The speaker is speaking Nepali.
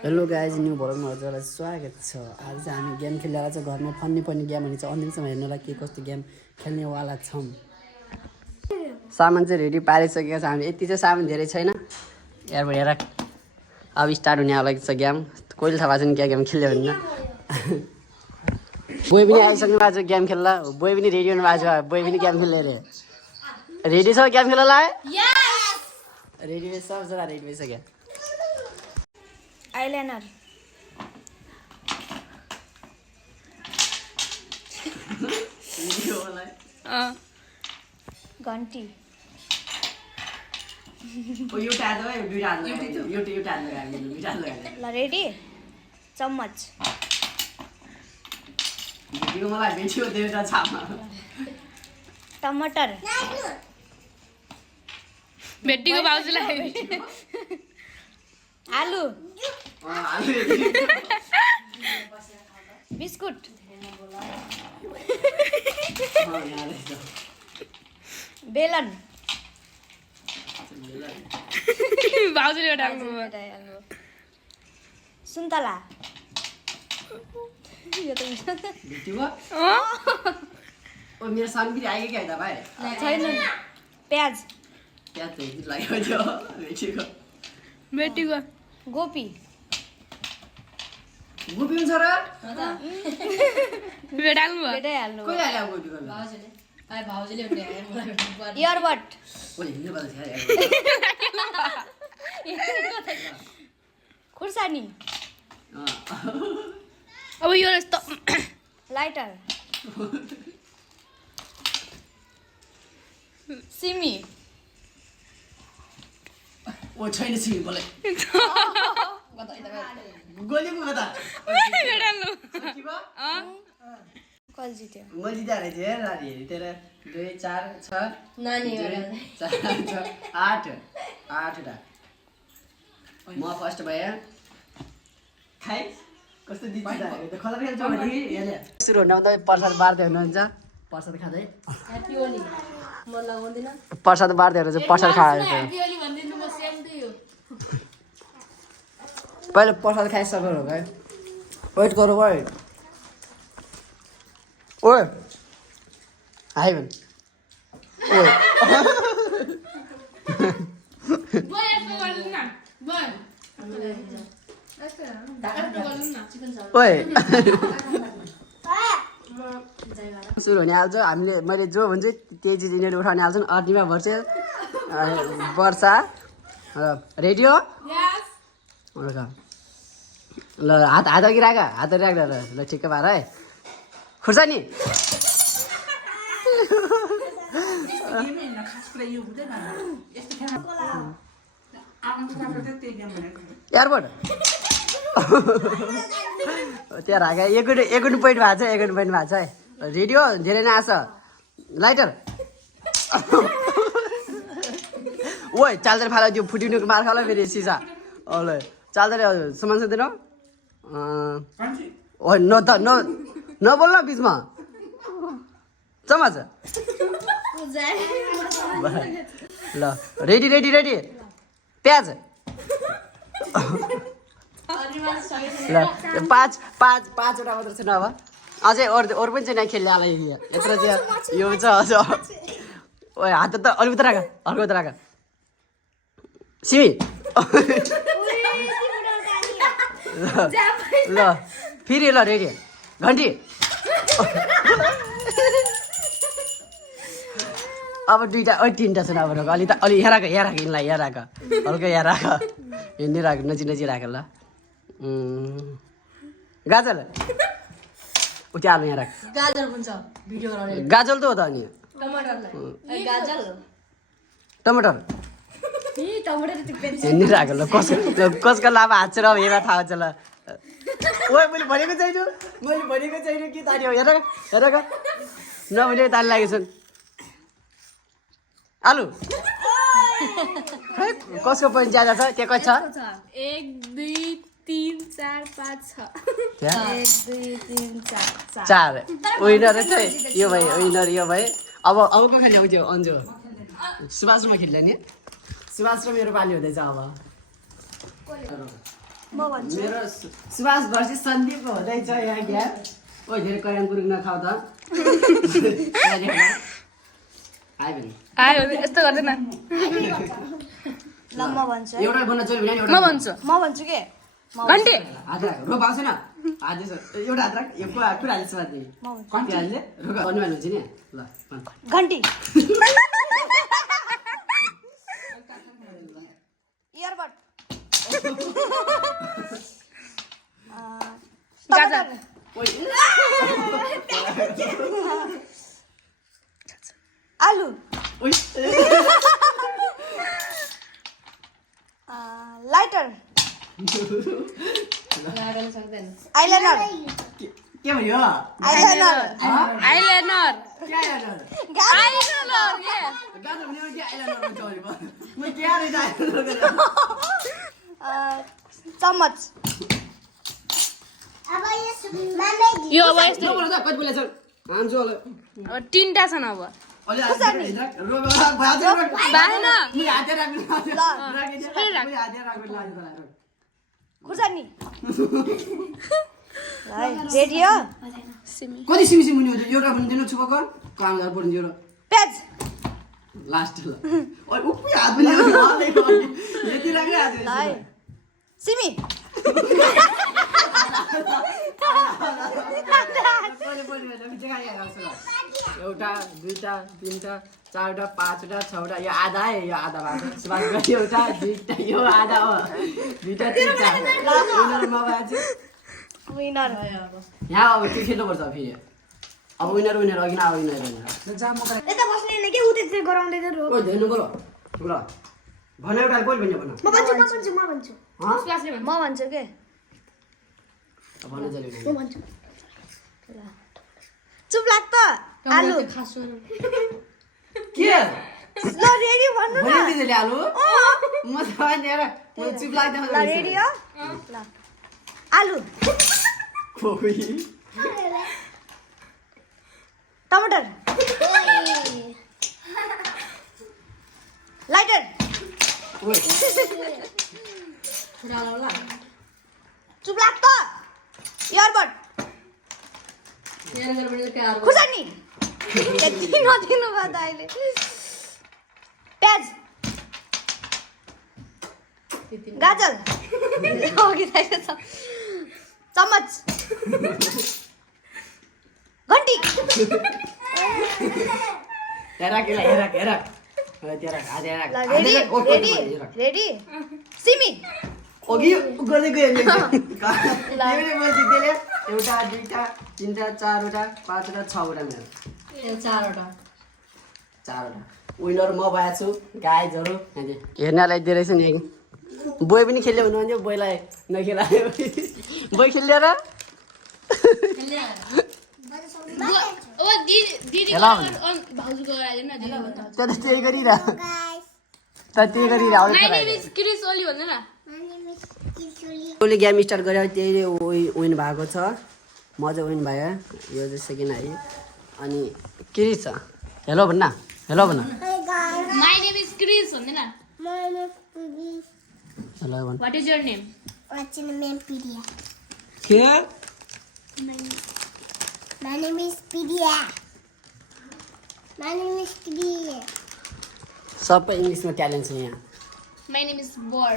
हेलो गाइज न्यू भ्लगमा हजुरलाई स्वागत छ। आज चाहिँ हामी गेम खेलेर चाहिँ घरमा फन्नी फन्नी गेम हुन्छ अन्तिमसम्म हेर्नलाई के कस्तो गेम खेल्नेवाला छौँ। सामान चाहिँ रेडी पारिसकेको छ हामी। यति चाहिँ सामान धेरै छैन यार हेर। अब स्टार्ट हुनेवाला छ गेम। कहिले थाहा भएको छैन क्या गेम खेल्यो भने बोय पनि आइसक्नु भएको छ गेम खेल्दा। बोय पनि रेडी हुनु भएको छ। बोय पनि गेम खेल्ने अरे। रेडी छ गेम खेल्नलाई? रेडी भएछ सबजना रेडी भइसक्यो। आइलाइनर घन्टी ल रेडी चम्मच टमाटर भेट्टीको बाउजूलाई आलु बिस्कुट बेलन बाउजूले एउटा सुन्तला मेरो सामग्री आयो क्या त भाइ छैन प्याज भेट्टीको गोपी गोपी हुन्छ र भेटाल्नु भयो भेटाइहाल्नु कोही हाल्यो गोपी इयरबड खुर्सानी अब यो यस्तो लाइटर सिमी ओ छैन सिमी बोले गोलीको कता भेटाल्नु कल जित्यो म जिता रहेछ नानी हेरी तेरो 2 4 6 नानी 4 6 8 8टा म फर्स्ट भए खाइ कस्तो जित्दा त खतरा खेल्छ भने हेले सुरु हुन त प्रसाद बार्दै हुनुहुन्छ प्रसाद खाँदै ह्यापी होली म लगाउँदिन प्रसाद बार्दै हुनुहुन्छ प्रसाद खाएर ह्यापी होली भन्दिनु म सेम दियो पहिले प्रसाद खाइसक्नु हो गयो वेट गरौ वेट ओए हाय भन ओए ओए सुरु हुने हाल्छ हामीले मैले जो भन्छ त्यही चिज यिनीहरू उठाउने हाल्छन् अर्निमा भर्छ वर्षा रेडियो ल हात हात अघि राख हात राख्दा ल ठिक्क पार है खुर्सानी एयरपोर्ट त्यहाँ राख एकुन पोइन्ट भएको छ एकुन पोइन्ट भएको छ है रेडियो धेरै नै आछ लाइटर ओ चार्जर फाल्यो त्यो फुटिनुको मार खाला फेरि सिसा ल चार्जर सामान दिनु ओ न त नबोल्न बिचमा चमच ल रेडी रेडी रेडी प्याज ल पाँचवटा मात्र छ अब अझै अरू पनि चाहिँ खेल्ने हाल यत्रो चाहिँ यो छ अझ ओ हात त अलिक त राख हल्का त राख सिमी ल फेरि ल रेडी घन्टी अब दुईवटा तिनवटा छ अब अलि त अलि यहाँ राख यिनलाई यहाँ राख हल्का यहाँ राख हिँड्ने राख नजिक राख ल गाजर उ त्यो आलु यहाँ राख गाजर हुन्छ भिडियो बनाउने गाजल त हो त अनि गाजर टमाटर हिँड्ने राख ल कसको लाभा हात छ र अब हेरेर थाहा हुन्छ ल ओ मैले भनेको छैन कि तानी हो हेर नभने तानी लागेको छन् आलु कसको पोइन्ट ज्यादा छ त्यो कति छ 1 2 3 4 5 6 1 2 3 4 4 विनर चाहिँ यो भाइ विनर यो भाइ अब को खाने आउँथ्यो अन्जु सुभाषमा खेल्ने नि सुभाष र मेरो पाली हुँदैछ अब म भन्छु मेरो सुभाष वर्षी सन्दीपको हुँदैछ यहाँ ग्याप ओ धेरै कल्याण पुरुष नखाऊ त आयो भने आयो यस्तो गर्दैन ल म भन्छु है। एउटा भन्न चल्यो भने म एउटा भन्छु म भन्छु के घन्टी हात राख रोक आउँछ न हात यसो एउटा हात राख यो कुरा हाल्छ बात दिदी म भन्छु कति हाल्ने रोक भन्नु हुन्छ नि ल भन्। घन्टी इयरबड गाजर ओइ आलु ओइ लाइटर आइलाइनर के भयो आइलाइनर आइलाइनर के आइलाइनर आइलाइनर के गाजर भने के आइलाइनर भन्छ अरे म के आरे आइलाइनर गरे चम्मच यो अब यस्तो न बोल त कति बोलेछ हान्छु होला अब तीनटा छन् अब अलि हात रोक रोक बाजे रोक बाहेन म हात राख्नु फेरि राख। खुर्सानी रेडी हो सिमी कति सिमी सिमी हुन्छ एउटा पनि दिनु छुपको कामदार पर्नु एउटा प्याज लास्ट ल ओइ उप्पी हात पनि यति लाग्यो आज ल है सिमी एउटा दुईटा तिनटा चारवटा पाँचवटा छवटा यो आधा है यो आधा भएको सुभाष भाइ एउटा दुईटा यो आधा हो दुईटा तिनटा विनर यहाँ अब के खेल्नुपर्छ फेरि अब विनर विनर अघि न अब विनर यता बस्ने हैन के उतै गराउँदै थियो ओ धेर्नु बोल ल भन एउटा बोल भन्ने भन म भन्छु हँ म भन्छु के भन जले म भन्छु चुप लाग त आलु के ल रेडी भन्नु न भनि दिँदै आलु म त भनेर म चिप लाग्दैन ल रेडी हो ल आलु खोइ टमाटर लाइटर ओइ चुप लाग त इयरबड खुर्सानी यति नदिनु भयो त अहिले प्याज गाजर अघि राखेको छ चम्मच घन्टी हेरा केला हेरा हेरा त्यहाँ राख हात हेरा रेडी रेडी रेडी सिमी अघि गर्दै गयो मैले बोल्छु त्यसले एउटा दुईटा तिनटा चारवटा पाँचवटा छवटा मेरो चारवटा विनर म भएको छु गाइजहरू हेर्नलाई दिएर छ नि बोय पनि खेल्यो भने बोयलाई नखेला बोय खेल्यो र ओ दिदी हेलो भाउजूको आइले न दिदी त त्यही गरिरह त त्यही गरिरह my name is Chris Oli भन्नु न उसले गेम स्टार्ट गर्यो त्यही विन भएको छ म चाहिँ विन भयो यो चाहिँ सेकेन्ड आयो अनि क्रिस छ हेलो भन्न हेलो भन्न माइ नेम इज क्रिस भन्नु न हेलो भन्न व्हाट इज योर नेम के My name is Pidia. My name is Pidia. सबै इङ्ग्लिसमा ट्यालेन्ट छ यहाँ माइ नेम इज बोर